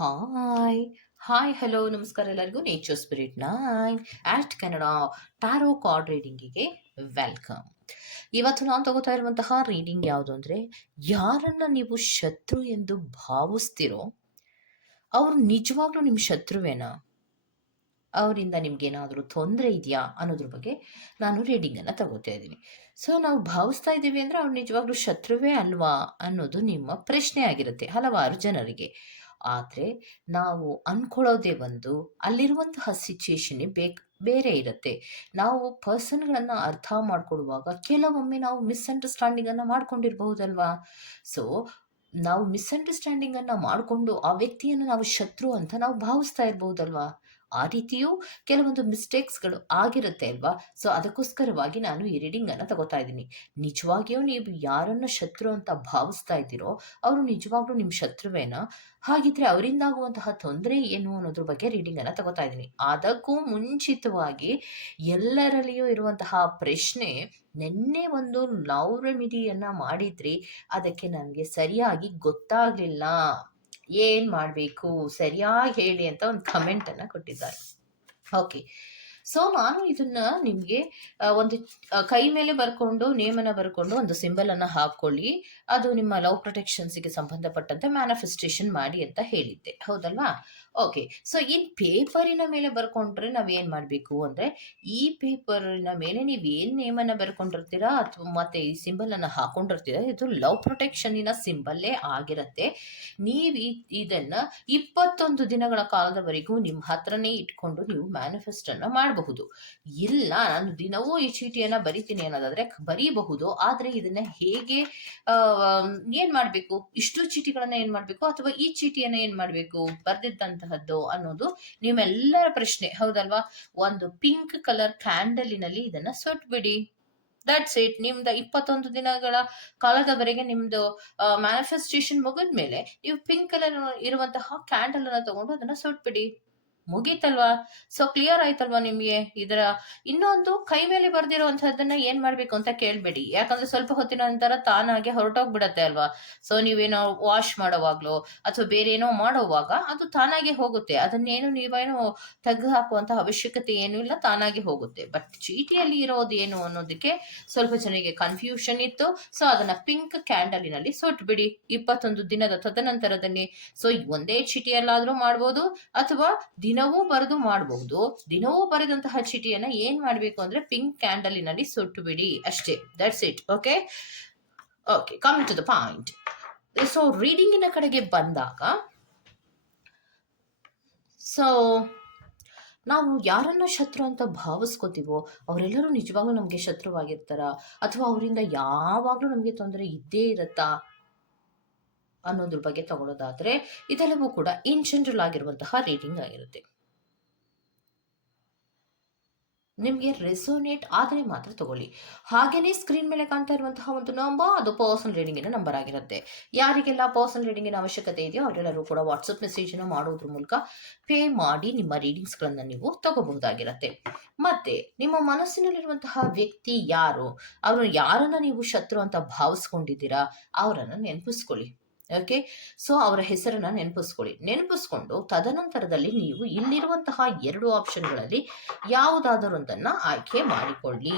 Hi hi hello ನಮಸ್ಕಾರ ಎಲ್ಲರಿಗೂ. Nature spirit nine eight Kannada tarot card ರೀಡಿಂಗಿಗೆ welcome ಇವತ್ತು ನಾನು ತಗೋತಾ ಇರುವಂತಹ ರೀಡಿಂಗ್ ಯಾವುದು ಅಂದರೆ, ಯಾರನ್ನ ನೀವು ಶತ್ರು ಎಂದು ಭಾವಿಸ್ತಿರೋ, ಅವರು ನಿಜವಾಗ್ಲೂ ನಿಮ್ಮ ಶತ್ರುವೇನಾ? ಅವರಿಂದ ನಿಮ್ಗೇನಾದರೂ ತೊಂದರೆ ಇದೆಯಾ ಅನ್ನೋದ್ರ ಬಗ್ಗೆ ನಾನು ರೀಡಿಂಗನ್ನು ತಗೋತಾ ಇದ್ದೀನಿ. ಸೊ ನಾವು ಭಾವಿಸ್ತಾ ಇದ್ದೀವಿ ಅಂದರೆ ಅವ್ರು ನಿಜವಾಗ್ಲೂ ಶತ್ರುವೇ ಅಲ್ವಾ ಅನ್ನೋದು ನಿಮ್ಮ ಪ್ರಶ್ನೆ ಆಗಿರುತ್ತೆ ಹಲವಾರು ಜನರಿಗೆ. ಆದರೆ ನಾವು ಅಂದ್ಕೊಳ್ಳೋದೇ ಒಂದು ಅಲ್ಲಿರುವಂತಹ ಸಿಚುಯೇಷನ್ನೇ ಬೇಕ್, ಬೇರೆ ಇರುತ್ತೆ. ನಾವು ಪರ್ಸನ್ಗಳನ್ನು ಅರ್ಥ ಮಾಡಿಕೊಡುವಾಗ ಕೆಲವೊಮ್ಮೆ ನಾವು ಮಿಸ್ಅಂಡರ್ಸ್ಟ್ಯಾಂಡಿಂಗನ್ನು ಮಾಡ್ಕೊಂಡಿರ್ಬಹುದಲ್ವಾ? ಸೊ ನಾವು ಮಿಸ್ಅಂಡರ್ಸ್ಟ್ಯಾಂಡಿಂಗನ್ನು ಮಾಡಿಕೊಂಡು ಆ ವ್ಯಕ್ತಿಯನ್ನು ನಾವು ಶತ್ರು ಅಂತ ನಾವು ಭಾವಿಸ್ತಾ ಇರ್ಬಹುದಲ್ವಾ? ಆ ರೀತಿಯೂ ಕೆಲವೊಂದು ಮಿಸ್ಟೇಕ್ಸ್ಗಳು ಆಗಿರುತ್ತೆ ಅಲ್ವಾ? ಸೊ ಅದಕ್ಕೋಸ್ಕರವಾಗಿ ನಾನು ಈ ರೀಡಿಂಗನ್ನು ತಗೋತಾ ಇದ್ದೀನಿ. ನಿಜವಾಗಿಯೂ ನೀವು ಯಾರನ್ನು ಶತ್ರು ಅಂತ ಭಾವಿಸ್ತಾ ಇದ್ದೀರೋ, ಅವರು ನಿಜವಾಗ್ಲೂ ನಿಮ್ಮ ಶತ್ರುವೇನಾ? ಹಾಗಿದ್ರೆ ಅವರಿಂದಾಗುವಂತಹ ತೊಂದರೆ ಏನು ಅನ್ನೋದ್ರ ಬಗ್ಗೆ ರೀಡಿಂಗನ್ನು ತಗೋತಾ ಇದ್ದೀನಿ. ಅದಕ್ಕೂ ಮುಂಚಿತವಾಗಿ ಎಲ್ಲರಲ್ಲಿಯೂ ಇರುವಂತಹ ಪ್ರಶ್ನೆ, ನಿನ್ನೆ ಒಂದು ಲವ್ ರೆಮಿಡಿಯನ್ನು ಮಾಡಿದ್ರಿ, ಅದಕ್ಕೆ ನನಗೆ ಸರಿಯಾಗಿ ಗೊತ್ತಾಗಲಿಲ್ಲ. ಏನು ಮಾಡಬೇಕು? ಸರಿಯಾಗಿ ಹೇಳಿ ಅಂತ ಒಂದು ಕಮೆಂಟನ್ನು ಕೊಟ್ಟಿದ್ದಾರೆ. ಓಕೆ ಸೊ ನಾನು ಇದನ್ನ ನಿಮಗೆ ಒಂದು ಕೈ ಮೇಲೆ ಬರ್ಕೊಂಡು, ನೇಮನ ಬರ್ಕೊಂಡು ಒಂದು ಸಿಂಬಲ್ ಅನ್ನ ಹಾಕೊಳ್ಳಿ. ಅದು ನಿಮ್ಮ ಲವ್ ಪ್ರೊಟೆಕ್ಷನ್ಸ್ಗೆ ಸಂಬಂಧಪಟ್ಟಂತೆ ಮ್ಯಾನಿಫೆಸ್ಟೇಷನ್ ಮಾಡಿ ಅಂತ ಹೇಳಿದ್ದೆ. ಹೌದಲ್ವಾ? ಓಕೆ ಸೊ ಇನ್ ಪೇಪರಿನ ಮೇಲೆ ಬರ್ಕೊಂಡ್ರೆ ನಾವೇನು ಮಾಡಬೇಕು ಅಂದರೆ, ಈ ಪೇಪರಿನ ಮೇಲೆ ನೀವು ಏನು ನೇಮನ್ನು ಬರ್ಕೊಂಡಿರ್ತೀರಾ ಅಥವಾ ಮತ್ತೆ ಈ ಸಿಂಬಲನ್ನು ಹಾಕೊಂಡಿರ್ತೀರಾ, ಇದು ಲವ್ ಪ್ರೊಟೆಕ್ಷನ್ನಿನ ಸಿಂಬಲ್ಲೇ ಆಗಿರುತ್ತೆ. ನೀವು ಇದನ್ನು ಇಪ್ಪತ್ತೊಂದು ದಿನಗಳ ಕಾಲದವರೆಗೂ ನಿಮ್ಮ ಹತ್ರನೇ ಇಟ್ಕೊಂಡು ನೀವು ಮ್ಯಾನಿಫೆಸ್ಟನ್ನು ಮಾಡಬಹುದು. ಇಲ್ಲ, ನಾನು ದಿನವೂ ಈ ಚೀಟಿಯನ್ನ ಬರಿತೀನಿ ಅನ್ನೋದಾದ್ರೆ ಬರೀಬಹುದು. ಆದ್ರೆ ಇದನ್ನ ಹೇಗೆ ಏನು ಏನ್ ಮಾಡ್ಬೇಕು? ಇಷ್ಟು ಚೀಟಿಗಳನ್ನ ಏನ್ ಮಾಡ್ಬೇಕು? ಅಥವಾ ಈ ಚೀಟಿಯನ್ನ ಏನ್ ಮಾಡ್ಬೇಕು? ಬರ್ದಿದ್ದಂತಹದ್ದು ಅನ್ನೋದು ನಿಮ್ಮೆಲ್ಲರ ಪ್ರಶ್ನೆ. ಹೌದಲ್ವಾ? ಒಂದು ಪಿಂಕ್ ಕಲರ್ ಕ್ಯಾಂಡಲಿನಲ್ಲಿ ಇದನ್ನ ಸುಟ್ಬಿಡಿ ದಟ್ಸ್ ಇಟ್ ನಿಮ್ದು ಇಪ್ಪತ್ತೊಂದು ದಿನಗಳ ಕಾಲದವರೆಗೆ ನಿಮ್ದು ಮ್ಯಾನಿಫೆಸ್ಟೇಷನ್ ಮುಗಿದ್ಮೇಲೆ ನೀವು ಪಿಂಕ್ ಕಲರ್ ಇರುವಂತಹ ಕ್ಯಾಂಡಲ್ ಅನ್ನ ತಗೊಂಡು ಅದನ್ನ ಸುಟ್ಬಿಡಿ ಮುಗೀತಲ್ವಾ? ಸೊ ಕ್ಲಿಯರ್ ಆಯ್ತಲ್ವಾ ನಿಮ್ಗೆ? ಇದರ ಇನ್ನೊಂದು ಕೈ ಮೇಲೆ ಬರ್ದಿರುವಂತಹದ್ದನ್ನ ಏನ್ ಮಾಡ್ಬೇಕು ಅಂತ ಕೇಳ್ಬೇಡಿ. ಯಾಕಂದ್ರೆ ಸ್ವಲ್ಪ ಹೊತ್ತಿನ ನಂತರ ತಾನಾಗೆ ಹೊರಟೋಗ್ಬಿಡತ್ತೆ ಅಲ್ವಾ? ಸೊ ನೀವೇನೋ ವಾಶ್ ಮಾಡೋವಾಗ್ಲೋ ಅಥವಾ ಬೇರೆ ಏನೋ ಮಾಡೋವಾಗ ಅದು ತಾನಾಗೆ ಹೋಗುತ್ತೆ. ಅದನ್ನೇನು ನೀವೇನೋ ತೆಗೆದು ಹಾಕುವಂತ ಅವಶ್ಯಕತೆ ಏನು ಇಲ್ಲ, ತಾನಾಗೆ ಹೋಗುತ್ತೆ. ಬಟ್ ಚೀಟಿಯಲ್ಲಿ ಇರೋದು ಏನು ಅನ್ನೋದಕ್ಕೆ ಸ್ವಲ್ಪ ಜನರಿಗೆ ಕನ್ಫ್ಯೂಷನ್ ಇತ್ತು. ಸೊ ಅದನ್ನ ಪಿಂಕ್ ಕ್ಯಾಂಡಲಿನಲ್ಲಿ ಸುಟ್ಬಿಡಿ. ಇಪ್ಪತ್ತೊಂದು ದಿನದ ತದನಂತರದಲ್ಲಿ ಸೊ ಒಂದೇ ಚೀಟಿಯಲ್ಲಾದ್ರೂ ಮಾಡ್ಬೋದು ಅಥವಾ ದಿನವೂ ಬರೆದು ಮಾಡಬಹುದು. ದಿನವೂ ಬರೆದಂತಹ ಚೀಟಿಯನ್ನ ಏನ್ ಮಾಡ್ಬೇಕು ಅಂದ್ರೆ ಪಿಂಕ್ ಕ್ಯಾಂಡಲಿನಲ್ಲಿ ಸುಟ್ಟು ಬಿಡಿ ಅಷ್ಟೇ. That's it okay okay come to the point so ರೀಡಿಂಗಿನ ಕಡೆಗೆ ಬಂದಾಗ ಸೊ ನಾವು ಯಾರನ್ನು ಶತ್ರು ಅಂತ ಭಾವಿಸ್ಕೋತೀವೋ, ಅವರೆಲ್ಲರೂ ನಿಜವಾಗ್ಲೂ ನಮಗೆ ಶತ್ರುವಾಗಿರ್ತಾರ? ಅಥವಾ ಅವರಿಂದ ಯಾವಾಗಲೂ ನಮಗೆ ತೊಂದರೆ ಇದ್ದೇ ಇರತ್ತಾ? ಅನ್ನೋದ್ರ ಬಗ್ಗೆ ತಗೊಳ್ಳೋದಾದ್ರೆ ಇದೆಲ್ಲವೂ ಕೂಡ ಇನ್ ಜನರಲ್ ಆಗಿರುವಂತಹ ರೀಡಿಂಗ್ ಆಗಿರುತ್ತೆ. ನಿಮಗೆ ರೆಸೋನೇಟ್ ಆದರೆ ಮಾತ್ರ ತಗೊಳ್ಳಿ. ಹಾಗೇನೇ ಸ್ಕ್ರೀನ್ ಮೇಲೆ ಕಾಣ್ತಾ ಇರುವಂತಹ ಒಂದು ನಂಬರ್ ಅದು ಪರ್ಸನಲ್ ರೀಡಿಂಗಿನ ನಂಬರ್ ಆಗಿರುತ್ತೆ. ಯಾರಿಗೆಲ್ಲ ಪರ್ಸನಲ್ ರೀಡಿಂಗಿನ ಅವಶ್ಯಕತೆ ಇದೆಯೋ ಅವರೆಲ್ಲರೂ ಕೂಡ ವಾಟ್ಸಪ್ ಮೆಸೇಜನ್ನು ಮಾಡೋದ್ರ ಮೂಲಕ ಪೇ ಮಾಡಿ ನಿಮ್ಮ ರೀಡಿಂಗ್ಸ್ಗಳನ್ನು ನೀವು ತಗೋಬಹುದಾಗಿರುತ್ತೆ. ಮತ್ತೆ ನಿಮ್ಮ ಮನಸ್ಸಿನಲ್ಲಿರುವಂತಹ ವ್ಯಕ್ತಿ ಯಾರು? ಅವರು ಯಾರನ್ನ ನೀವು ಶತ್ರು ಅಂತ ಭಾವಿಸ್ಕೊಂಡಿದ್ದೀರಾ? ಅವರನ್ನು ನೆನಪಿಸ್ಕೊಳ್ಳಿ. ಓಕೆ ಸೊ ಅವರ ಹೆಸರನ್ನ ನೆನಪಿಸ್ಕೊಳ್ಳಿ. ನೆನಪಿಸ್ಕೊಂಡು ತದನಂತರದಲ್ಲಿ ನೀವು ಇಲ್ಲಿರುವಂತಹ ಎರಡು ಆಪ್ಷನ್ಗಳಲ್ಲಿ ಯಾವುದಾದರೂ ಒಂದನ್ನ ಆಯ್ಕೆ ಮಾಡಿಕೊಳ್ಳಿ.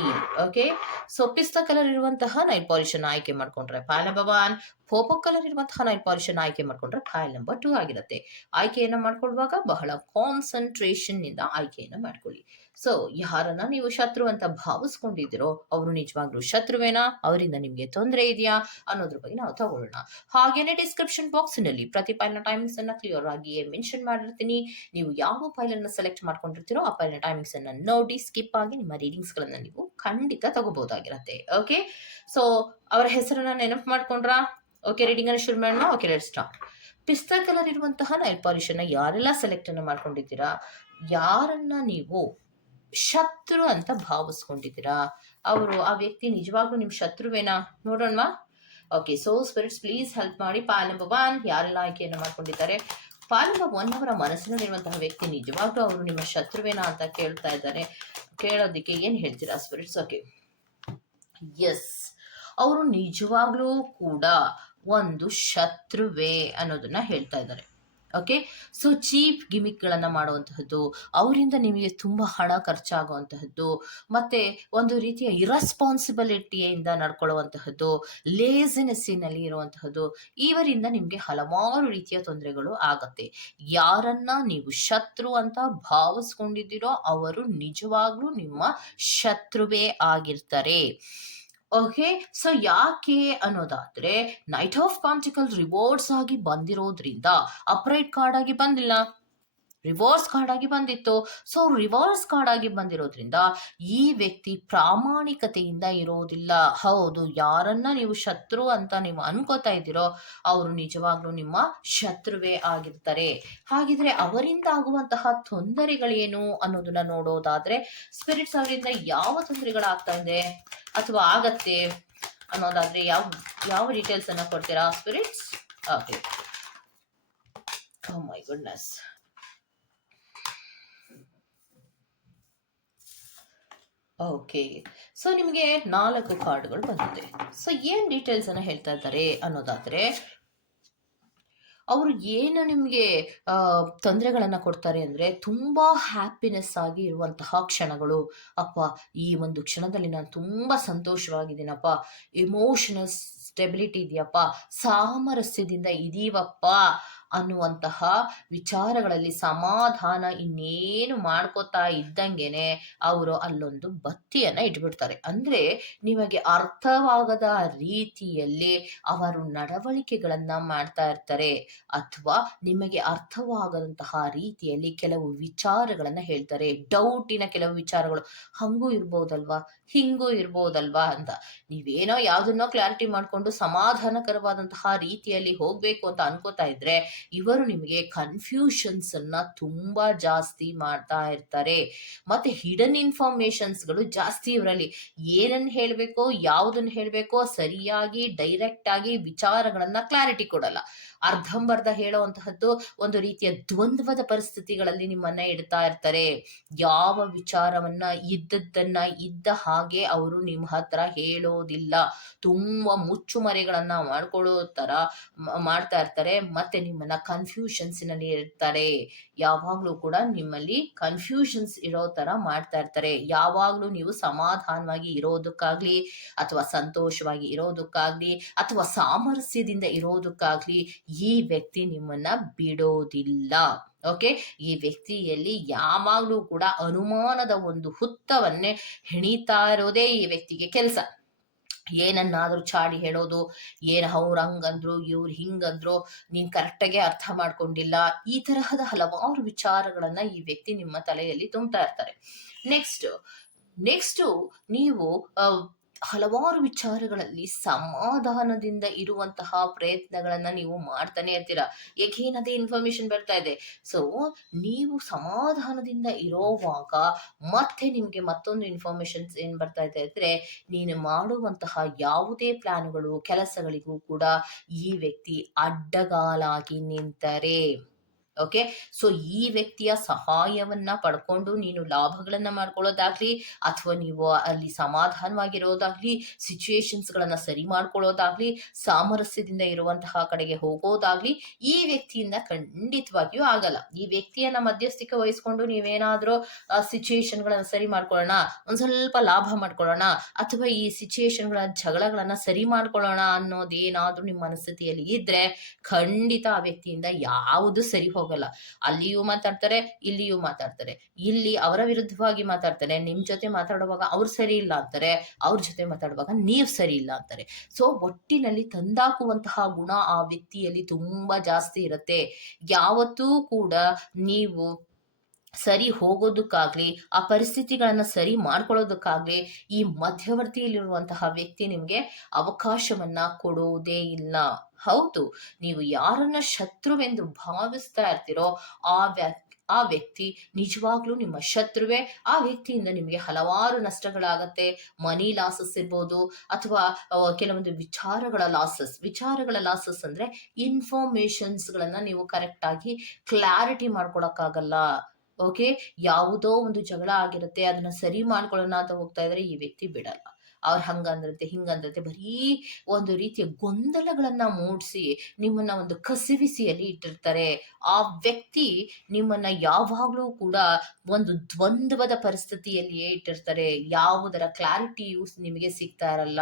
ಓಕೆ ಸೊ ಪಿಸ್ತ ಕಲರ್ ಇರುವಂತಹ ನೈಲ್ ಪಾಲಿಶ್ ಅನ್ನು ಆಯ್ಕೆ ಮಾಡ್ಕೊಂಡ್ರೆ ಪಾಯಲ ಭವಾನ್ ಪೋಪೋ ಕಲರ್ ಇರುವಂತಹ ನೈಲ್ ಪಾಲಿಶ್ ಅನ್ನು ಆಯ್ಕೆ ಮಾಡ್ಕೊಂಡ್ರೆ ಫೈಲ್ ನಂಬರ್ ಟೂ ಆಗಿರುತ್ತೆ. ಆಯ್ಕೆಯನ್ನು ಮಾಡ್ಕೊಳ್ಳುವಾಗ ಬಹಳ ಕಾನ್ಸಂಟ್ರೇಷನ್ನಿಂದ ಆಯ್ಕೆಯನ್ನು ಮಾಡ್ಕೊಳ್ಳಿ. ಸೊ, ಯಾರನ್ನ ನೀವು ಶತ್ರು ಅಂತ ಭಾವಿಸ್ಕೊಂಡಿದ್ದೀರೋ, ಅವರು ನಿಜವಾಗ್ಲೂ ಶತ್ರುವೇನಾ? ಅವರಿಂದ ನಿಮ್ಗೆ ತೊಂದರೆ ಇದೆಯಾ? ಅನ್ನೋದ್ರ ಬಗ್ಗೆ ನಾವು ತಗೊಳ್ಳೋಣ. ಹಾಗೇನೆ ಡಿಸ್ಕ್ರಿಪ್ಷನ್ ಬಾಕ್ಸ್ನಲ್ಲಿ ಪ್ರತಿ ಫೈಲ್ನ ಟೈಮಿಂಗ್ಸ್ ಅನ್ನ ಕ್ಲಿಯರ್ ಆಗಿ ಮೆನ್ಷನ್ ಮಾಡಿರ್ತೀನಿ. ನೀವು ಯಾವ ಫೈಲ್ ಅನ್ನ ಸೆಲೆಕ್ಟ್ ಮಾಡ್ಕೊಂಡಿರ್ತೀರೋ, ಆ ಫೈಲ್ನ ಟೈಮಿಂಗ್ಸ್ ಅನ್ನ ನೋಡಿ ಸ್ಕಿಪ್ ಆಗಿ ನಿಮ್ಮ ರೀಡಿಂಗ್ಸ್ ಗಳನ್ನ ನೀವು ಖಂಡಿತ ತಗೋಬಹುದಾಗಿರತ್ತೆ. ಓಕೆ ಸೊ ಅವರ ಹೆಸರನ್ನ ನೆನಪು ಮಾಡ್ಕೊಂಡ್ರಾ? ಓಕೆ ರೀಡಿಂಗ್ ಅನ್ನ ಶುರು ಮಾಡೋಣ. Okay let start pista colour ಇರುವಂತಹ ನೈಲ್ ಪಾಲಿಶ್ ಅನ್ನ ಯಾರೆಲ್ಲ ಸೆಲೆಕ್ಟ್ ಅನ್ನ ಮಾಡ್ಕೊಂಡಿದ್ದೀರಾ? ಯಾರನ್ನ ನೀವು ಶತ್ರು ಅಂತ ಭಾವಿಸ್ಕೊಂಡಿದ್ದೀರಾ? ಅವರು ಆ ವ್ಯಕ್ತಿ ನಿಜವಾಗ್ಲೂ ನಿಮ್ ಶತ್ರುವೇನಾ? ನೋಡೋಣವಾ? Okay so spirits please help ಮಾಡಿ ಪಾಲ್ ನಂಬರ್ ಒನ್ ಯಾರೆಲ್ಲ ಆಯ್ಕೆಯನ್ನು ಮಾಡ್ಕೊಂಡಿದ್ದಾರೆ? ಪಾಲ್ ನಂಬರ್ ಒನ್ ಅವರ ಮನಸ್ಸಿನಲ್ಲಿರುವಂತಹ ವ್ಯಕ್ತಿ ನಿಜವಾಗ್ಲೂ ಅವರು ನಿಮ್ಮ ಶತ್ರುವೇನಾ ಅಂತ ಕೇಳ್ತಾ ಇದ್ದಾರೆ. ಕೇಳೋದಕ್ಕೆ ಏನ್ ಹೇಳ್ತೀರಾ ಸ್ಪಿರಿಟ್ಸ್ ಓಕೆ ಎಸ್ ಅವರು ನಿಜವಾಗ್ಲೂ ಕೂಡ ಒಂದು ಶತ್ರುವೇ ಅನ್ನೋದನ್ನ ಹೇಳ್ತಾ ಇದ್ದಾರೆ. ಓಕೆ ಸೊ ಚೀಪ್ ಗಿಮಿಕ್ಗಳನ್ನು ಮಾಡುವಂತಹದ್ದು, ಅವರಿಂದ ನಿಮಗೆ ತುಂಬ ಹಣ ಖರ್ಚಾಗುವಂತಹದ್ದು, ಮತ್ತು ಒಂದು ರೀತಿಯ ಇರಸ್ಪಾನ್ಸಿಬಿಲಿಟಿಯಿಂದ ನಡ್ಕೊಳ್ಳುವಂತಹದ್ದು ಲೇಸಿನೆಸ್ಸಿನಲ್ಲಿ ಇರುವಂತಹದ್ದು, ಇವರಿಂದ ನಿಮಗೆ ಹಲವಾರು ರೀತಿಯ ತೊಂದರೆಗಳು ಆಗತ್ತೆ. ಯಾರನ್ನ ನೀವು ಶತ್ರು ಅಂತ ಭಾವಿಸ್ಕೊಂಡಿದ್ದೀರೋ, ಅವರು ನಿಜವಾಗ್ಲೂ ನಿಮ್ಮ ಶತ್ರುವೇ ಆಗಿರ್ತಾರೆ. ಓಕೆ ಸೊ ಯಾಕೆ ಅನ್ನೋದಾದ್ರೆ ನೈಟ್ ಆಫ್ ಪಾಂಟಿಕಲ್ ರಿವಾರ್ಡ್ಸ್ ಆಗಿ ಬಂದಿರೋದ್ರಿಂದ ಅಪ್ರೈಟ್ ಕಾರ್ಡ್ ಆಗಿ ಬಂದಿಲ್ಲ. ರಿವರ್ಸ್ ಕಾರ್ಡ್ ಆಗಿ ಬಂದಿತ್ತು. ಸೊ ರಿವರ್ಸ್ ಕಾರ್ಡ್ ಆಗಿ ಬಂದಿರೋದ್ರಿಂದ ಈ ವ್ಯಕ್ತಿ ಪ್ರಾಮಾಣಿಕತೆಯಿಂದ ಇರೋದಿಲ್ಲ. ಹೌದು, ಯಾರನ್ನ ನೀವು ಶತ್ರು ಅಂತ ನೀವು ಅನ್ಕೋತಾ ಇದ್ದೀರೋ, ಅವರು ನಿಜವಾಗ್ಲೂ ನಿಮ್ಮ ಶತ್ರುವೇ ಆಗಿರ್ತಾರೆ. ಹಾಗಿದ್ರೆ ಅವರಿಂದ ಆಗುವಂತಹ ತೊಂದರೆಗಳೇನು ಅನ್ನೋದನ್ನ ನೋಡೋದಾದ್ರೆ ಸ್ಪಿರಿಟ್ಸ್ ಅವರಿಂದ ಯಾವ ತೊಂದರೆಗಳಾಗ್ತಾ ಇದೆ ಅಥವಾ ಆಗತ್ತೆ ಅನ್ನೋದಾದ್ರೆ ಯಾವ ಯಾವ ಡೀಟೇಲ್ಸ್ ಅನ್ನ ಕೊಡ್ತೀರಾ? Spirits okay my goodness okay so ನಿಮಗೆ ನಾಲ್ಕು ಕಾರ್ಡ್ಗಳು ಬಂದಿದೆ. ಸೊ ಏನು ಡೀಟೇಲ್ಸ್ ಅನ್ನ ಹೇಳ್ತಾ ಇದ್ದಾರೆ ಅನ್ನೋದಾದ್ರೆ, ಅವರು ಏನು ನಿಮಗೆ ತೊಂದರೆಗಳನ್ನು ಕೊಡ್ತಾರೆ ಅಂದರೆ ತುಂಬ ಹ್ಯಾಪಿನೆಸ್ ಆಗಿ ಇರುವಂತಹ ಕ್ಷಣಗಳು. ಅಪ್ಪ, ಈ ಒಂದು ಕ್ಷಣದಲ್ಲಿ ನಾನು ತುಂಬ ಸಂತೋಷವಾಗಿದ್ದೀನಪ್ಪ. ಇಮೋಷನಲ್ ಸ್ಟೆಬಿಲಿಟಿ ಇದೆಯಪ್ಪ. ಸಾಮರಸ್ಯದಿಂದ ಇದೀವಪ್ಪ. ಅನ್ನುವಂತಹ ವಿಚಾರಗಳಲ್ಲಿ ಸಮಾಧಾನ ಇನ್ನೇನು ಮಾಡ್ಕೋತಾ ಇದ್ದಂಗೆನೆ ಅವರು ಅಲ್ಲೊಂದು ಬತ್ತಿಯನ್ನ ಇಟ್ಬಿಡ್ತಾರೆ. ಅಂದ್ರೆ ನಿಮಗೆ ಅರ್ಥವಾಗದ ರೀತಿಯಲ್ಲಿ ಅವರು ನಡವಳಿಕೆಗಳನ್ನ ಮಾಡ್ತಾ ಇರ್ತಾರೆ ಅಥವಾ ನಿಮಗೆ ಅರ್ಥವಾಗದಂತಹ ರೀತಿಯಲ್ಲಿ ಕೆಲವು ವಿಚಾರಗಳನ್ನ ಹೇಳ್ತಾರೆ. ಡೌಟಿನ ಕೆಲವು ವಿಚಾರಗಳು, ಹಂಗೂ ಇರ್ಬೋದಲ್ವಾ? ಹಿಂಗೂ ಇರ್ಬೋದಲ್ವಾ? ಅಂತ. ನೀವೇನೋ ಯಾವ್ದನ್ನೋ ಕ್ಲಾರಿಟಿ ಮಾಡ್ಕೊಂಡು ಸಮಾಧಾನಕರವಾದಂತಹ ರೀತಿಯಲ್ಲಿ ಹೋಗ್ಬೇಕು ಅಂತ ಅನ್ಕೋತಾ ಇದ್ರೆ ಇವರು ನಿಮಗೆ ಕನ್ಫ್ಯೂಷನ್ಸ್ ಅನ್ನ ತುಂಬಾ ಜಾಸ್ತಿ ಮಾಡ್ತಾ ಇರ್ತಾರೆ. ಮತ್ತೆ ಹಿಡನ್ ಇನ್ಫಾರ್ಮೇಶನ್ಸ್ಗಳು ಜಾಸ್ತಿ ಇವರಲ್ಲಿ. ಏನನ್ನ ಹೇಳಬೇಕೋ ಯಾವುದನ್ನ ಹೇಳಬೇಕೋ ಸರಿಯಾಗಿ ಡೈರೆಕ್ಟ್ ಆಗಿ ವಿಚಾರಗಳನ್ನ ಕ್ಲಾರಿಟಿ ಕೊಡಲ್ಲ. ಅರ್ಧಂಬರ್ಧ ಹೇಳುವಂತಹದ್ದು ಒಂದು ರೀತಿಯ ದ್ವಂದ್ವದ ಪರಿಸ್ಥಿತಿಗಳಲ್ಲಿ ನಿಮ್ಮನ್ನ ಇಡ್ತಾ ಇರ್ತಾರೆ. ಯಾವ ವಿಚಾರವನ್ನ, ಇದ್ದದ್ದನ್ನ, ಇದ್ದ ಹಾಗೆ ಅವರು ನಿಮ್ಮ ಹತ್ರ ಹೇಳೋದಿಲ್ಲ. ತುಂಬಾ ಮುಚ್ಚುಮರೆಗಳನ್ನ ಮಾಡ್ಕೊಳ್ಳೋ ತರ ಮಾಡ್ತಾ ಇರ್ತಾರೆ. ಮತ್ತೆ ನಿಮ್ಮನ್ನ ಕನ್ಫ್ಯೂಷನ್ಸಿನಲ್ಲಿ ಇರ್ತಾರೆ ಯಾವಾಗ್ಲೂ ಕೂಡ ನಿಮ್ಮಲ್ಲಿ ಕನ್ಫ್ಯೂಷನ್ಸ್ ಇರೋ ತರ ಮಾಡ್ತಾ ಇರ್ತಾರೆ. ಯಾವಾಗ್ಲೂ ನೀವು ಸಮಾಧಾನವಾಗಿ ಇರೋದಕ್ಕಾಗ್ಲಿ, ಅಥವಾ ಸಂತೋಷವಾಗಿ ಇರೋದಕ್ಕಾಗ್ಲಿ, ಅಥವಾ ಸಾಮರಸ್ಯದಿಂದ ಇರೋದಕ್ಕಾಗ್ಲಿ ಈ ವ್ಯಕ್ತಿ ನಿಮ್ಮನ್ನ ಬಿಡೋದಿಲ್ಲ. ಓಕೆ? ಈ ವ್ಯಕ್ತಿಯಲ್ಲಿ ಯಾವಾಗ್ಲೂ ಕೂಡ ಅನುಮಾನದ ಒಂದು ಹುತ್ತವನ್ನೇ ಹೆಣಿತಾ ಇರೋದೇ ಈ ವ್ಯಕ್ತಿಗೆ ಕೆಲಸ. ಏನನ್ನಾದ್ರೂ ಚಾಡಿ ಹೇಳೋದು, ಏನ್ ಅವ್ರು ಹಂಗಂದ್ರು, ಇವ್ರು ಹಿಂಗಂದ್ರು, ನೀನ್ ಕರೆಕ್ಟಾಗೆ ಅರ್ಥ ಮಾಡ್ಕೊಂಡಿಲ್ಲ, ಈ ತರಹದ ಹಲವಾರು ವಿಚಾರಗಳನ್ನ ಈ ವ್ಯಕ್ತಿ ನಿಮ್ಮ ತಲೆಯಲ್ಲಿ ತುಂಬ್ತಾ ಇರ್ತಾರೆ. ನೆಕ್ಸ್ಟ್ ನೆಕ್ಸ್ಟ್ ನೀವು ಹಲವಾರು ವಿಚಾರಗಳಲ್ಲಿ ಸಮಾಧಾನದಿಂದ ಇರುವಂತಹ ಪ್ರಯತ್ನಗಳನ್ನ ನೀವು ಮಾಡ್ತಾನೆ ಇರ್ತೀರಾ? ಏಕೇನ್ ಅದೇ ಇನ್ಫಾರ್ಮೇಶನ್ ಬರ್ತಾ ಇದೆ. ಸೊ ನೀವು ಸಮಾಧಾನದಿಂದ ಇರೋವಾಗ ಮತ್ತೆ ನಿಮ್ಗೆ ಮತ್ತೊಂದು ಇನ್ಫಾರ್ಮೇಶನ್ ಏನ್ ಬರ್ತಾ ಇದೆ ಅಂದ್ರೆ, ನೀನು ಮಾಡುವಂತಹ ಯಾವುದೇ ಪ್ಲಾನ್ಗಳು ಕೆಲಸಗಳಿಗೂ ಕೂಡ ಈ ವ್ಯಕ್ತಿ ಅಡ್ಡಗಾಲಾಗಿ ನಿಂತರೆ. ಓಕೆ ಸೊ ಈ ವ್ಯಕ್ತಿಯ ಸಹಾಯವನ್ನ ಪಡ್ಕೊಂಡು ನೀನು ಲಾಭಗಳನ್ನ ಮಾಡ್ಕೊಳ್ಳೋದಾಗ್ಲಿ, ಅಥವಾ ನೀವು ಅಲ್ಲಿ ಸಮಾಧಾನವಾಗಿರೋದಾಗ್ಲಿ ಸಿಚುಯೇಷನ್ಸ್ ಗಳನ್ನ ಸರಿ ಮಾಡ್ಕೊಳ್ಳೋದಾಗ್ಲಿ, ಸಾಮರಸ್ಯದಿಂದ ಇರುವಂತಹ ಕಡೆಗೆ ಹೋಗೋದಾಗ್ಲಿ, ಈ ವ್ಯಕ್ತಿಯಿಂದ ಖಂಡಿತವಾಗಿಯೂ ಆಗಲ್ಲ. ಈ ವ್ಯಕ್ತಿಯನ್ನ ಮಧ್ಯಸ್ಥಿಕೆ ವಹಿಸ್ಕೊಂಡು ನೀವೇನಾದ್ರೂ ಸಿಚುಯೇಷನ್ ಗಳನ್ನ ಸರಿ ಮಾಡ್ಕೊಳ್ಳೋಣ, ಒಂದ್ ಸ್ವಲ್ಪ ಲಾಭ ಮಾಡ್ಕೊಳ್ಳೋಣ, ಅಥವಾ ಈ ಸಿಚುಯೇಷನ್ಗಳ ಜಗಳಗಳನ್ನ ಸರಿ ಮಾಡ್ಕೊಳ್ಳೋಣ ಅನ್ನೋದೇನಾದ್ರೂ ನಿಮ್ಮ ಮನಸ್ಥಿತಿಯಲ್ಲಿ ಇದ್ರೆ, ಖಂಡಿತ ಆ ವ್ಯಕ್ತಿಯಿಂದ ಯಾವುದು ಸರಿ ಹೋಗಲ್ಲ. ಅಲ್ಲಿಯೂ ಮಾತಾಡ್ತಾರೆ, ಇಲ್ಲಿಯೂ ಮಾತಾಡ್ತಾರೆ. ಇಲ್ಲಿ ಅವರ ವಿರುದ್ಧವಾಗಿ ಮಾತಾಡ್ತಾರೆ, ನಿಮ್ ಜೊತೆ ಮಾತಾಡುವಾಗ ಅವ್ರು ಸರಿ ಇಲ್ಲ ಅಂತಾರೆ, ಅವ್ರ ಜೊತೆ ಮಾತಾಡುವಾಗ ನೀವ್ ಸರಿ ಇಲ್ಲ ಅಂತಾರೆ. ಸೊ ಒಟ್ಟಿನಲ್ಲಿ ತಂದಾಕುವಂತಹ ಗುಣ ಆ ವ್ಯಕ್ತಿಯಲ್ಲಿ ತುಂಬಾ ಜಾಸ್ತಿ ಇರುತ್ತೆ. ಯಾವತ್ತೂ ಕೂಡ ನೀವು ಸರಿ ಹೋಗೋದಕ್ಕಾಗ್ಲಿ, ಆ ಪರಿಸ್ಥಿತಿಗಳನ್ನ ಸರಿ ಮಾಡ್ಕೊಳ್ಳೋದಕ್ಕಾಗ್ಲಿ, ಈ ಮಧ್ಯವರ್ತಿಯಲ್ಲಿರುವಂತಹ ವ್ಯಕ್ತಿ ನಿಮ್ಗೆ ಅವಕಾಶವನ್ನ ಕೊಡೋದೇ ಇಲ್ಲ. ಹೌದು, ನೀವು ಯಾರನ್ನ ಶತ್ರುವೆಂದು ಭಾವಿಸ್ತಾ ಇರ್ತೀರೋ ಆ ವ್ಯ ಆ ವ್ಯಕ್ತಿ ನಿಜವಾಗ್ಲೂ ನಿಮ್ಮ ಶತ್ರುವೆ. ಆ ವ್ಯಕ್ತಿಯಿಂದ ನಿಮಗೆ ಹಲವಾರು ನಷ್ಟಗಳಾಗತ್ತೆ. ಮನಿ ಲಾಸಸ್ ಇರ್ಬೋದು ಅಥವಾ ಕೆಲವೊಂದು ವಿಚಾರಗಳ ಲಾಸಸ್ ವಿಚಾರಗಳ ಲಾಸಸ್ ಅಂದ್ರೆ ಇನ್ಫಾರ್ಮೇಶನ್ಸ್ ಗಳನ್ನ ನೀವು ಕರೆಕ್ಟ್ ಆಗಿ ಕ್ಲಾರಿಟಿ ಮಾಡ್ಕೊಳಕ್ಕಾಗಲ್ಲ. ಓಕೆ ಯಾವುದೋ ಒಂದು ಜಗಳ ಆಗಿರುತ್ತೆ. ಅದನ್ನ ಸರಿ ಮಾಡ್ಕೊಳ್ಳೋಣ ಅಂತ ಹೋಗ್ತಾ ಇದ್ರೆ ಈ ವ್ಯಕ್ತಿ ಬಿಡಲ್ಲ. ಅವ್ರು ಹಂಗಂದ್ರಂತೆ ಹಿಂಗಂದ್ರಂತೆ ಬರೀ ಒಂದು ರೀತಿಯ ಗೊಂದಲಗಳನ್ನ ಮೂಡಿಸಿ ನಿಮ್ಮನ್ನ ಒಂದು ಕಸಿವಿಸಿಯಲ್ಲಿ ಇಟ್ಟಿರ್ತಾರೆ. ಆ ವ್ಯಕ್ತಿ ನಿಮ್ಮನ್ನ ಯಾವಾಗಲೂ ಕೂಡ ಒಂದು ದ್ವಂದ್ವದ ಪರಿಸ್ಥಿತಿಯಲ್ಲಿಯೇ ಇಟ್ಟಿರ್ತಾರೆ. ಯಾವುದರ ಕ್ಲಾರಿಟಿಯೂ ನಿಮಗೆ ಸಿಗ್ತಾ ಇರಲ್ಲ.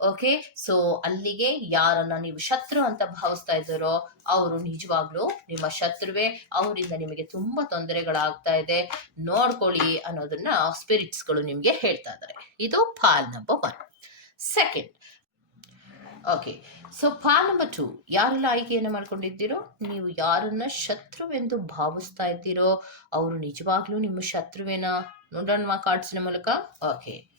ಓಕೆ ಸೊ ಅಲ್ಲಿಗೆ ಯಾರನ್ನ ನೀವು ಶತ್ರು ಅಂತ ಭಾವಿಸ್ತಾ ಇದ್ದಾರೋ ಅವರು ನಿಜವಾಗ್ಲೂ ನಿಮ್ಮ ಶತ್ರುವೇ. ಅವರಿಂದ ನಿಮಗೆ ತುಂಬಾ ತೊಂದರೆಗಳಾಗ್ತಾ ಇದೆ. ನೋಡ್ಕೊಳ್ಳಿ ಅನ್ನೋದನ್ನ ಸ್ಪಿರಿಟ್ಸ್ಗಳು ನಿಮ್ಗೆ ಹೇಳ್ತಾ ಇದ್ದಾರೆ ಇದು pile number one second okay so pile number two ಯಾರೆಲ್ಲ ಆಯ್ಕೆಯನ್ನು ಮಾಡ್ಕೊಂಡಿದ್ದೀರೋ, ನೀವು ಯಾರನ್ನ ಶತ್ರುವೆಂದು ಭಾವಿಸ್ತಾ ಇದ್ದೀರೋ, ಅವರು ನಿಜವಾಗ್ಲೂ ನಿಮ್ಮ ಶತ್ರುವೇನಾ? ನೋಡೋಣ ಕಾರ್ಡ್ಸಿನ ಮೂಲಕ. ಓಕೆ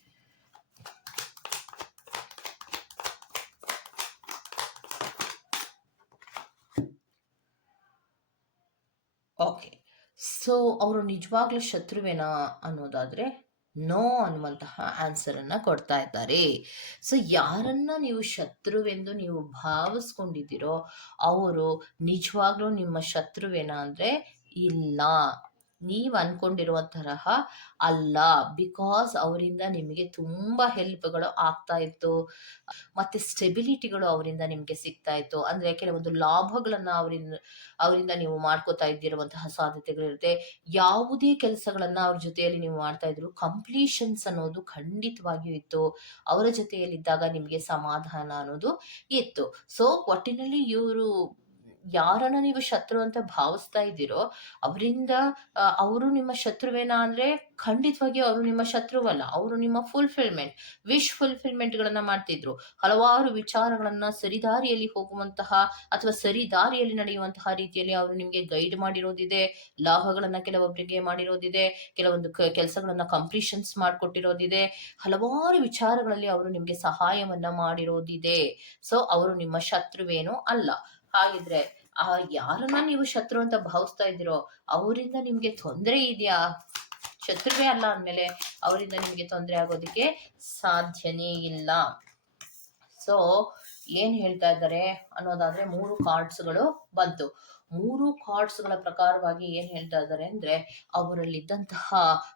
ಓಕೆ ಸೊ ಅವರು ನಿಜವಾಗ್ಲೂ ಶತ್ರುವೇನಾ ಅನ್ನೋದಾದ್ರೆ, ನೋ ಅನ್ನುವಂತಹ ಆನ್ಸರ್ ಅನ್ನ ಕೊಡ್ತಾ ಇದ್ದಾರೆ. ಸೊ ಯಾರನ್ನ ನೀವು ಶತ್ರುವೆಂದು ನೀವು ಭಾವಿಸ್ಕೊಂಡಿದ್ದೀರೋ, ಅವರು ನಿಜವಾಗ್ಲೂ ನಿಮ್ಮ ಶತ್ರುವೇನಾ ಅಂದ್ರೆ, ಇಲ್ಲ. ನೀವು ಅನ್ಕೊಂಡಿರುವ ತರಹ ಅಲ್ಲ. ಬಿಕಾಸ್ ಅವರಿಂದ ನಿಮಗೆ ತುಂಬ ಹೆಲ್ಪ್ಗಳು ಆಗ್ತಾ ಇತ್ತು. ಮತ್ತೆ ಸ್ಟೆಬಿಲಿಟಿಗಳು ಅವರಿಂದ ನಿಮಗೆ ಸಿಗ್ತಾ ಇತ್ತು. ಅಂದ್ರೆ ಕೆಲವೊಂದು ಲಾಭಗಳನ್ನ ಅವರಿಂದ ಅವರಿಂದ ನೀವು ಮಾಡ್ಕೋತಾ ಇದ್ದಿರುವಂತಹ ಸಾಧ್ಯತೆಗಳಿರುತ್ತೆ. ಯಾವುದೇ ಕೆಲಸಗಳನ್ನ ಅವ್ರ ಜೊತೆಯಲ್ಲಿ ನೀವು ಮಾಡ್ತಾ ಇದ್ರು ಕಂಪ್ಲೀಷನ್ಸ್ ಅನ್ನೋದು ಖಂಡಿತವಾಗಿಯೂ ಇತ್ತು. ಅವರ ಜೊತೆಯಲ್ಲಿದ್ದಾಗ ನಿಮಗೆ ಸಮಾಧಾನ ಅನ್ನೋದು ಇತ್ತು. ಸೊ ಒಟ್ಟಿನಲ್ಲಿ ಇವರು ಯಾರನ್ನ ನೀವು ಶತ್ರು ಅಂತ ಭಾವಿಸ್ತಾ ಇದ್ದೀರೋ, ಅವರಿಂದ ಅವರು ನಿಮ್ಮ ಶತ್ರುವೇನಾ ಅಂದ್ರೆ ಖಂಡಿತವಾಗಿ ಅವರು ನಿಮ್ಮ ಶತ್ರುವಲ್ಲ, ಅವರು ನಿಮ್ಮ ಫುಲ್ಫಿಲ್ಮೆಂಟ್ ವಿಶ್ ಫುಲ್ಫಿಲ್ಮೆಂಟ್ಗಳನ್ನ ಮಾಡ್ತಿದ್ರು. ಹಲವಾರು ವಿಚಾರಗಳನ್ನ ಸರಿದಾರಿಯಲ್ಲಿ ಹೋಗುವಂತಹ ಅಥವಾ ಸರಿದಾರಿಯಲ್ಲಿ ನಡೆಯುವಂತಹ ರೀತಿಯಲ್ಲಿ ಅವರು ನಿಮಗೆ ಗೈಡ್ ಮಾಡಿರೋದಿದೆ, ಲಾಭಗಳನ್ನ ಕೆಲವೊಬ್ಬರಿಗೆ ಮಾಡಿರೋದಿದೆ, ಕೆಲವೊಂದು ಕೆಲಸಗಳನ್ನ ಕಂಪ್ಲೀಷನ್ಸ್ ಮಾಡಿಕೊಟ್ಟಿರೋದಿದೆ. ಹಲವಾರು ವಿಚಾರಗಳಲ್ಲಿ ಅವರು ನಿಮಗೆ ಸಹಾಯವನ್ನ ಮಾಡಿರೋದಿದೆ. ಸೊ ಅವರು ನಿಮ್ಮ ಶತ್ರುವೇನೂ ಅಲ್ಲ. ಹಾಗಿದ್ರೆ ಆ ಯಾರನ್ನ ನೀವು ಶತ್ರು ಅಂತ ಭಾವಿಸ್ತಾ ಇದ್ದೀರೋ, ಅವರಿಂದ ನಿಮ್ಗೆ ತೊಂದರೆ ಇದೆಯಾ? ಶತ್ರುವೇ ಅಲ್ಲ ಅಂದಮೇಲೆ ಅವರಿಂದ ನಿಮಗೆ ತೊಂದರೆ ಆಗೋದಕ್ಕೆ ಸಾಧ್ಯನೇ ಇಲ್ಲ. ಸೊ ಏನ್ ಹೇಳ್ತಾ ಇದ್ದಾರೆ ಅನ್ನೋದಾದ್ರೆ ಮೂರು ಕಾರ್ಡ್ಸ್ಗಳು ಬಂತು. ಮೂರು ಕಾರ್ಡ್ಸ್ಗಳ ಪ್ರಕಾರವಾಗಿ ಏನ್ ಹೇಳ್ತಾ ಇದ್ದಾರೆ ಅಂದ್ರೆ ಅವರಲ್ಲಿದ್ದಂತಹ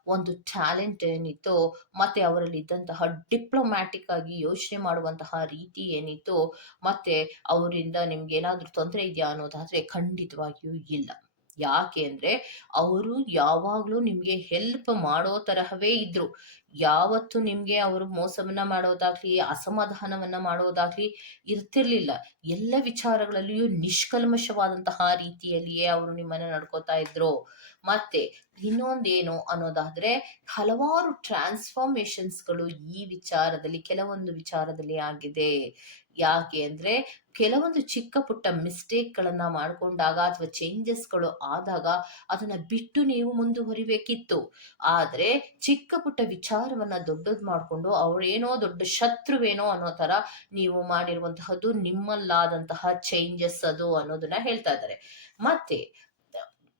ಒಂದು ಟ್ಯಾಲೆಂಟ್ ಏನಿತ್ತು, ಮತ್ತೆ ಅವರಲ್ಲಿದ್ದಂತಹ ಡಿಪ್ಲೊಮ್ಯಾಟಿಕ್ ಆಗಿ ಯೋಚನೆ ಮಾಡುವಂತಹ ರೀತಿ ಏನಿತ್ತು, ಮತ್ತೆ ಅವರಿಂದ ನಿಮ್ಗೆ ಏನಾದರೂ ತೊಂದರೆ ಇದೆಯಾ ಅನ್ನೋದಾದ್ರೆ ಖಂಡಿತವಾಗಿಯೂ ಇಲ್ಲ. ಯಾಕೆ ಅಂದ್ರೆ, ಅವರು ಯಾವಾಗ್ಲೂ ನಿಮ್ಗೆ ಹೆಲ್ಪ್ ಮಾಡೋ ತರಹವೇ ಇದ್ರು. ಯಾವತ್ತು ನಿಮ್ಗೆ ಅವರು ಮೋಸವನ್ನ ಮಾಡೋದಾಗ್ಲಿ, ಅಸಮಾಧಾನವನ್ನ ಮಾಡೋದಾಗ್ಲಿ ಇರ್ತಿರ್ಲಿಲ್ಲ. ಎಲ್ಲ ವಿಚಾರಗಳಲ್ಲಿಯೂ ನಿಷ್ಕಲ್ಮಶವಾದಂತಹ ರೀತಿಯಲ್ಲಿಯೇ ಅವರು ನಿಮ್ಮನ್ನ ನಡ್ಕೋತಾ ಇದ್ರು. ಮತ್ತೆ ಇನ್ನೊಂದೇನು ಅನ್ನೋದಾದ್ರೆ, ಹಲವಾರು ಟ್ರಾನ್ಸ್ಫಾರ್ಮೇಶನ್ಸ್ಗಳು ಈ ವಿಚಾರದಲ್ಲಿ, ಕೆಲವೊಂದು ವಿಚಾರದಲ್ಲಿ ಆಗಿದೆ. ಯಾಕೆ ಅಂದ್ರೆ, ಕೆಲವೊಂದು ಚಿಕ್ಕ ಪುಟ್ಟ ಮಿಸ್ಟೇಕ್ಗಳನ್ನ ಮಾಡ್ಕೊಂಡಾಗ ಅಥವಾ ಚೇಂಜಸ್ಗಳು ಆದಾಗ ಅದನ್ನ ಬಿಟ್ಟು ನೀವು ಮುಂದುವರಿಬೇಕಿತ್ತು. ಆದ್ರೆ ಚಿಕ್ಕ ಪುಟ್ಟ ವಿಚಾರವನ್ನ ದೊಡ್ಡದ್ ಮಾಡ್ಕೊಂಡು ಅವ್ರೇನೋ ದೊಡ್ಡ ಶತ್ರುವೇನೋ ಅನ್ನೋ ತರ ನೀವು ಮಾಡಿರುವಂತಹದ್ದು ನಿಮ್ಮಲ್ಲಾದಂತಹ ಚೇಂಜಸ್ ಅದು ಅನ್ನೋದನ್ನ ಹೇಳ್ತಾ ಇದ್ದಾರೆ ಮತ್ತೆ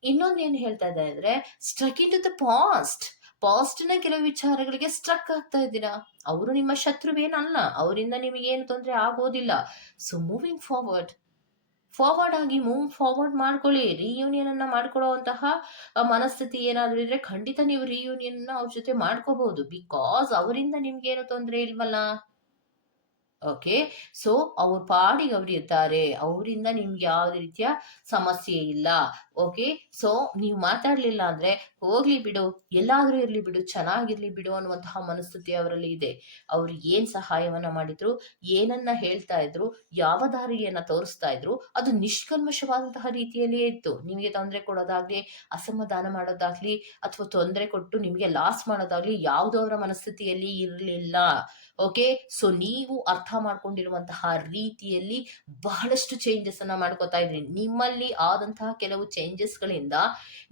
ಇನ್ನೊಂದೇನು ಹೇಳ್ತಾ ಇದ್ದಾರೆ ಅಂದ್ರೆ struck in to the past ಪಾಸ್ಟ್ನ ಕೆಲವು ವಿಚಾರಗಳಿಗೆ ಸ್ಟ್ರಕ್ ಆಗ್ತಾ ಇದ್ದೀರಾ? ಅವರು ನಿಮ್ಮ ಶತ್ರುವೇನಲ್ಲ. ಅವರಿಂದ ನಿಮಗೇನು ತೊಂದರೆ ಆಗೋದಿಲ್ಲ. ಸೊ ಮೂವಿಂಗ್ ಫಾರ್ವರ್ಡ್ ಫಾರ್ವರ್ಡ್ ಆಗಿ ಮೂವ್ ಫಾರ್ವರ್ಡ್ ಮಾಡ್ಕೊಳ್ಳಿ. ರಿಯೂನಿಯನ್ ಅನ್ನ ಮಾಡ್ಕೊಳ್ಳುವಂತಹ ಮನಸ್ಥಿತಿ ಏನಾದ್ರೂ ಇದ್ರೆ ಖಂಡಿತ ನೀವು ರಿಯೂನಿಯನ್ ಅವ್ರ ಜೊತೆ ಮಾಡ್ಕೋಬಹುದು ಬಿಕಾಸ್ ಅವರಿಂದ ನಿಮ್ಗೆ ಏನು ತೊಂದರೆ ಇಲ್ವಲ್ಲ? ಓಕೆ ಸೊ ಅವ್ರ ಪಾಡಿಗೆ ಅವ್ರು ಇರ್ತಾರೆ. ಅವರಿಂದ ನಿಮ್ಗೆ ಯಾವುದೇ ರೀತಿಯ ಸಮಸ್ಯೆ ಇಲ್ಲ. ಓಕೆ ಸೊ ನೀವು ಮಾತಾಡ್ಲಿಲ್ಲ ಅಂದ್ರೆ ಹೋಗ್ಲಿ ಬಿಡು, ಎಲ್ಲಾದ್ರೂ ಇರ್ಲಿ ಬಿಡು, ಚೆನ್ನಾಗಿರ್ಲಿ ಬಿಡು ಅನ್ನುವಂತಹ ಮನಸ್ಥಿತಿ ಅವರಲ್ಲಿ ಇದೆ. ಅವ್ರು ಏನ್ ಸಹಾಯವನ್ನ ಮಾಡಿದ್ರು, ಏನನ್ನ ಹೇಳ್ತಾ ಇದ್ರು, ಯಾವ ದಾರಿಯನ್ನ ತೋರಿಸ್ತಾ ಇದ್ರು, ಅದು ನಿಷ್ಕಲ್ಮಶವಾದಂತಹ ರೀತಿಯಲ್ಲಿಯೇ ಇತ್ತು. ನಿಮಗೆ ತೊಂದರೆ ಕೊಡೋದಾಗ್ಲಿ, ಅಸಮಾಧಾನ ಮಾಡೋದಾಗ್ಲಿ, ಅಥವಾ ತೊಂದರೆ ಕೊಟ್ಟು ನಿಮಗೆ ಲಾಸ್ ಮಾಡೋದಾಗ್ಲಿ, ಯಾವುದು ಅವರ ಮನಸ್ಥಿತಿಯಲ್ಲಿ ಇರಲಿಲ್ಲ. ಓಕೆ ಸೊ ನೀವು ಅರ್ಥ ಮಾಡ್ಕೊಂಡಿರುವಂತಹ ರೀತಿಯಲ್ಲಿ ಬಹಳಷ್ಟು ಚೇಂಜಸ್ ಅನ್ನ ಮಾಡ್ಕೋತಾ ಇದ್ರಿ. ನಿಮ್ಮಲ್ಲಿ ಆದಂತಹ ಕೆಲವು ಗಳಿಂದ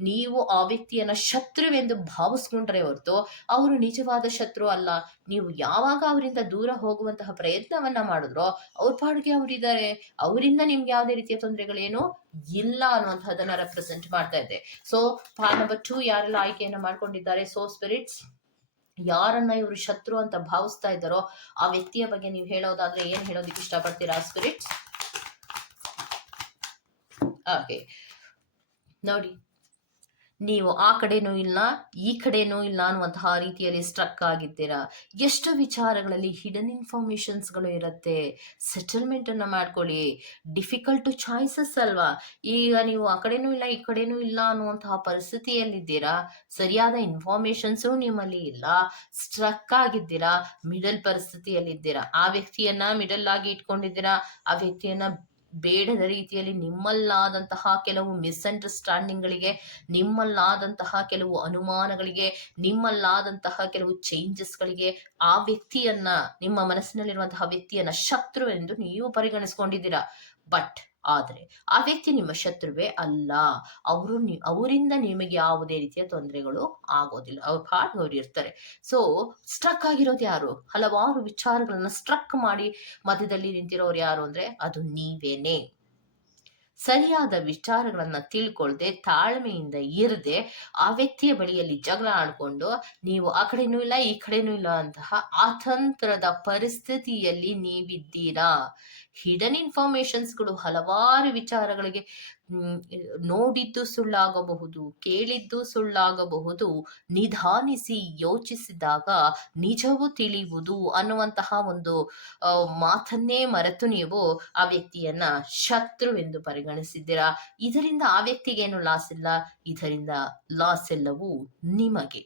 ನೀವು ಆ ವ್ಯಕ್ತಿಯನ್ನ ಶತ್ರುವೆಂದು ಭಾವಿಸ್ಕೊಂಡ್ರೆ ಹೊರತು ಅವರು ನಿಜವಾದ ಶತ್ರು ಅಲ್ಲ. ನೀವು ಯಾವಾಗ ಅವರಿಂದ ದೂರ ಹೋಗುವಂತಹ ಪ್ರಯತ್ನವನ್ನ ಮಾಡಿದ್ರೋ ಅವ್ರ ಪಾಡಿಗೆ ಅವರಿದ್ದಾರೆ. ಅವರಿಂದ ನಿಮ್ಗೆ ಯಾವುದೇ ರೀತಿಯ ತೊಂದರೆಗಳೇನು ಇಲ್ಲ ಅನ್ನುವಂಥದ್ದನ್ನ ರೆಪ್ರೆಸೆಂಟ್ ಮಾಡ್ತಾ ಇದೆ ಸೊ ಪಾರ್ಟ್ ನಂಬರ್ ಟೂ ಯಾರೆಲ್ಲ ಆಯ್ಕೆಯನ್ನ ಮಾಡ್ಕೊಂಡಿದ್ದಾರೆ? ಸೋ ಸ್ಪಿರಿಟ್ಸ್ ಯಾರನ್ನ ಇವರು ಶತ್ರು ಅಂತ ಭಾವಿಸ್ತಾ ಇದ್ದಾರೋ ಆ ವ್ಯಕ್ತಿಯ ಬಗ್ಗೆ ನೀವು ಹೇಳೋದಾದ್ರೆ ಏನ್ ಹೇಳೋದಿಕ್ಕೆ ಇಷ್ಟಪಡ್ತೀರಾ? ಸ್ಪಿರಿಟ್ಸ್ ಓಕೆ ನೋಡಿ, ನೀವು ಆ ಕಡೆನೂ ಇಲ್ಲ, ಈ ಕಡೆನೂ ಇಲ್ಲ ಅನ್ನುವಂತಹ ರೀತಿಯಲ್ಲಿ ಸ್ಟ್ರಕ್ ಆಗಿದ್ದೀರಾ? ಎಷ್ಟು ವಿಚಾರಗಳಲ್ಲಿ ಹಿಡನ್ ಇನ್ಫಾರ್ಮೇಶನ್ಸ್ಗಳು ಇರುತ್ತೆ. ಸೆಟಲ್ಮೆಂಟನ್ನು ಮಾಡ್ಕೊಳ್ಳಿ. ಡಿಫಿಕಲ್ಟ್ ಚಾಯ್ಸಸ್ ಅಲ್ವಾ? ಈಗ ನೀವು ಆ ಕಡೆನೂ ಇಲ್ಲ, ಈ ಕಡೆನೂ ಇಲ್ಲ ಅನ್ನುವಂತಹ ಪರಿಸ್ಥಿತಿಯಲ್ಲಿದ್ದೀರಾ? ಸರಿಯಾದ ಇನ್ಫಾರ್ಮೇಶನ್ಸು ನಿಮ್ಮಲ್ಲಿ ಇಲ್ಲ. ಸ್ಟ್ರಕ್ ಆಗಿದ್ದೀರಾ? ಮಿಡಲ್ ಪರಿಸ್ಥಿತಿಯಲ್ಲಿದ್ದೀರಾ? ಆ ವ್ಯಕ್ತಿಯನ್ನ ಮಿಡಲ್ ಆಗಿ ಇಟ್ಕೊಂಡಿದ್ದೀರಾ? ಆ ವ್ಯಕ್ತಿಯನ್ನ ಬೇಡದ ರೀತಿಯಲ್ಲಿ ನಿಮ್ಮಲ್ಲಾದಂತಹ ಕೆಲವು ಮಿಸ್ಅಂಡರ್ಸ್ಟ್ಯಾಂಡಿಂಗ್ಗಳಿಗೆ ನಿಮ್ಮಲ್ಲಾದಂತಹ ಕೆಲವು ಅನುಮಾನಗಳಿಗೆ, ನಿಮ್ಮಲ್ಲಾದಂತಹ ಕೆಲವು ಚೇಂಜಸ್ಗಳಿಗೆ ಆ ವ್ಯಕ್ತಿಯನ್ನ, ನಿಮ್ಮ ಮನಸ್ಸಿನಲ್ಲಿರುವಂತಹ ವ್ಯಕ್ತಿಯನ್ನ ಶತ್ರು ಎಂದು ನೀವು ಪರಿಗಣಿಸ್ಕೊಂಡಿದ್ದೀರಾ? ಬಟ್ ಆದರೆ ಆ ವ್ಯಕ್ತಿ ನಿಮ್ಮ ಶತ್ರುವೇ ಅಲ್ಲ. ಅವರು ಅವರಿಂದ ನಿಮಗೆ ಯಾವುದೇ ರೀತಿಯ ತೊಂದರೆಗಳು ಆಗೋದಿಲ್ಲ. ಅವ್ರ ಪಾಡ್ ಅವ್ರು ಇರ್ತಾರೆ ಸೊ ಸ್ಟ್ರಕ್ ಆಗಿರೋದು ಯಾರು? ಹಲವಾರು ವಿಚಾರಗಳನ್ನ ಸ್ಟ್ರಕ್ ಮಾಡಿ ಮಧ್ಯದಲ್ಲಿ ನಿಂತಿರೋರು ಯಾರು ಅಂದ್ರೆ ಅದು ನೀವೇನೆ. ಸರಿಯಾದ ವಿಚಾರಗಳನ್ನ ತಿಳ್ಕೊಳ್ದೆ, ತಾಳ್ಮೆಯಿಂದ ಇರದೆ, ಆ ವ್ಯಕ್ತಿಯ ಬಳಿಯಲ್ಲಿ ಜಗಳ ಆಡ್ಕೊಂಡು ನೀವು ಆ ಕಡೆನೂ ಇಲ್ಲ, ಈ ಕಡೆನೂ ಇಲ್ಲ ಅಂತಹ ಆತಂತ್ರದ ಪರಿಸ್ಥಿತಿಯಲ್ಲಿ ನೀವಿದ್ದೀರಾ? ಹಿಡನ್ ಇನ್ಫಾರ್ಮೇಶನ್ಸ್ಗಳು ಹಲವಾರು ವಿಚಾರಗಳಿಗೆ ನೋಡಿದ್ದು ಸುಳ್ಳಾಗಬಹುದು, ಕೇಳಿದ್ದು ಸುಳ್ಳಾಗಬಹುದು, ನಿಧಾನಿಸಿ ಯೋಚಿಸಿದಾಗ ನಿಜವು ತಿಳಿಯುವುದು ಅನ್ನುವಂತಹ ಒಂದು ಮಾತನ್ನೇ ಮರೆತು ನೀವು ಆ ವ್ಯಕ್ತಿಯನ್ನ ಶತ್ರು ಎಂದು ಪರಿಗಣಿಸಿದ್ದೀರಾ? ಇದರಿಂದ ಆ ವ್ಯಕ್ತಿಗೇನು ಲಾಸ್ ಇಲ್ಲ? ಇದರಿಂದ ಲಾಸ್ ಎಲ್ಲವೂ ನಿಮಗೆ.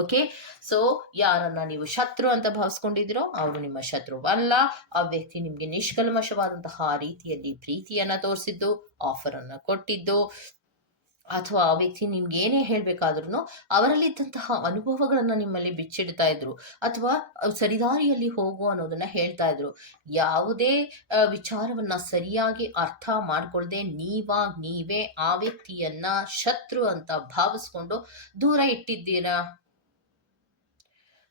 ಓಕೆ ಸೊ ಯಾರನ್ನ ನೀವು ಶತ್ರು ಅಂತ ಭಾವಿಸ್ಕೊಂಡಿದ್ದೀರೋ, ಅವರು ನಿಮ್ಮ ಶತ್ರುವಲ್ಲ. ಆ ವ್ಯಕ್ತಿ ನಿಮಗೆ ನಿಷ್ಕಲ್ಮಶವಾದಂತಹ ರೀತಿಯಲ್ಲಿ ಪ್ರೀತಿಯನ್ನ ತೋರಿಸಿದ್ದು ಆಫರ್ ಅನ್ನ ಕೊಟ್ಟಿದ್ದು, ಅಥವಾ ಆ ವ್ಯಕ್ತಿ ನಿಮ್ಗೆ ಏನೇ ಹೇಳ್ಬೇಕಾದ್ರೂ ಅವರಲ್ಲಿದ್ದಂತಹ ಅನುಭವಗಳನ್ನ ನಿಮ್ಮಲ್ಲಿ ಬಿಚ್ಚಿಡ್ತಾ ಇದ್ರು, ಅಥವಾ ಸರಿದಾರಿಯಲ್ಲಿ ಹೋಗು ಅನ್ನೋದನ್ನ ಹೇಳ್ತಾ ಇದ್ರು. ಯಾವುದೇ ವಿಚಾರವನ್ನ ಸರಿಯಾಗಿ ಅರ್ಥ ಮಾಡ್ಕೊಳ್ದೆ ನೀವಾಗ ನೀವೇ ಆ ವ್ಯಕ್ತಿಯನ್ನ ಶತ್ರು ಅಂತ ಭಾವಿಸ್ಕೊಂಡು ದೂರ ಇಟ್ಟಿದ್ದೀರಾ?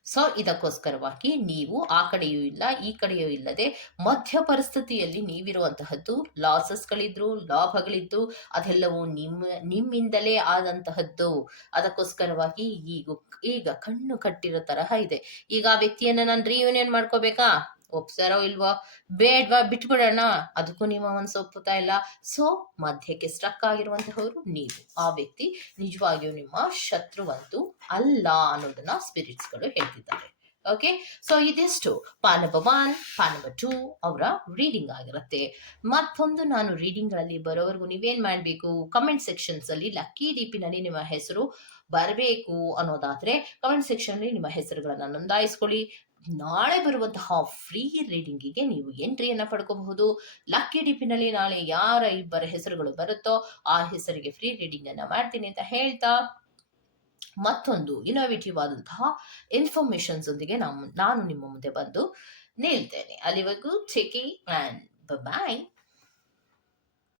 ಸೊ, ಇದಕ್ಕೋಸ್ಕರವಾಗಿ ನೀವು ಆ ಕಡೆಯೂ ಇಲ್ಲ, ಈ ಕಡೆಯೂ ಇಲ್ಲದೆ ಮಧ್ಯ ಪರಿಸ್ಥಿತಿಯಲ್ಲಿ ನೀವಿರುವಂತಹದ್ದು ಲಾಸಸ್ಗಳಿದ್ರು ಲಾಭಗಳಿದ್ದು, ಅದೆಲ್ಲವೂ ನಿಮ್ಮ, ನಿಮ್ಮಿಂದಲೇ ಆದಂತಹದ್ದು. ಅದಕ್ಕೋಸ್ಕರವಾಗಿ ಈಗ ಈಗ ಕಣ್ಣು ಕಟ್ಟಿರೋ ತರಹ ಇದೆ. ಈಗ ಆ ವ್ಯಕ್ತಿಯನ್ನ ನಾನು ರಿಯೂನಿಯನ್ ಮಾಡ್ಕೋಬೇಕಾ? ಒಪ್ಸಾರೋ ಇಲ್ವೋ? ಬೇಡ್ವಾ? ಬಿಟ್ಬಿಡೋಣ. ಅದಕ್ಕೂ ನಿಮ್ಮ ಮನಸ್ಸು ಒಪ್ಪುತ್ತಾ ಇಲ್ಲ? ಸೊ ಮಧ್ಯಕ್ಕೆ ಸ್ಟ್ರಕ್ ಆಗಿರುವಂತಹವರು ನೀವು. ಆ ವ್ಯಕ್ತಿ ನಿಜವಾಗಿಯೂ ನಿಮ್ಮ ಶತ್ರುವಂತೂ ಅಲ್ಲ ಅನ್ನೋದನ್ನ ಸ್ಪಿರಿಟ್ಸ್ಗಳು ಹೇಳ್ತಿದ್ದಾರೆ. ಓಕೆ ಸೊ ಇದಿಷ್ಟು. Pile number one pile number two ಅವರ ರೀಡಿಂಗ್ ಆಗಿರುತ್ತೆ. ಮತ್ತೊಂದು ನಾನು ರೀಡಿಂಗ್ಗಳಲ್ಲಿ ಬರೋವರೆಗೂ ನೀವೇನ್ ಮಾಡಬೇಕು? ಕಮೆಂಟ್ ಸೆಕ್ಷನ್ಸ್ ಅಲ್ಲಿ ಲಕ್ಕಿ ಡಿಪಿನಲ್ಲಿ ನಿಮ್ಮ ಹೆಸರು ಬರಬೇಕು ಅನ್ನೋದಾದ್ರೆ ಕಮೆಂಟ್ ಸೆಕ್ಷನ್ ಅಲ್ಲಿ ನಿಮ್ಮ ಹೆಸರುಗಳನ್ನ ನೋಂದಾಯಿಸ್ಕೊಳ್ಳಿ. ನಾಳೆ ಬರುವಂತಹ ಫ್ರೀ ರೀಡಿಂಗಿಗೆ ನೀವು ಎಂಟ್ರಿಯನ್ನು ಪಡ್ಕೋಬಹುದು. ಲಕ್ಕಿ ಡಿಪಿನಲ್ಲಿ ನಾಳೆ ಯಾರ ಇಬ್ಬರ ಹೆಸರುಗಳು ಬರುತ್ತೋ ಆ ಹೆಸರಿಗೆ ಫ್ರೀ ರೀಡಿಂಗ್ ಅನ್ನ ಮಾಡ್ತೀನಿ ಅಂತ ಹೇಳ್ತಾ ಮತ್ತೊಂದು ಇನೋವೇಟಿವ್ ಆದಂತಹ ಇನ್ಫಾರ್ಮೇಶನ್ಸ್ ಒಂದಿಗೆ ನಾನು ನಿಮ್ಮ ಮುಂದೆ ಬಂದು ನಿಲ್ತೇನೆ. ಅಲ್ಲಿವರೆಗೂ ಚೆಕಿ ಆ್ಯಂಡ್ ಬಾಯ್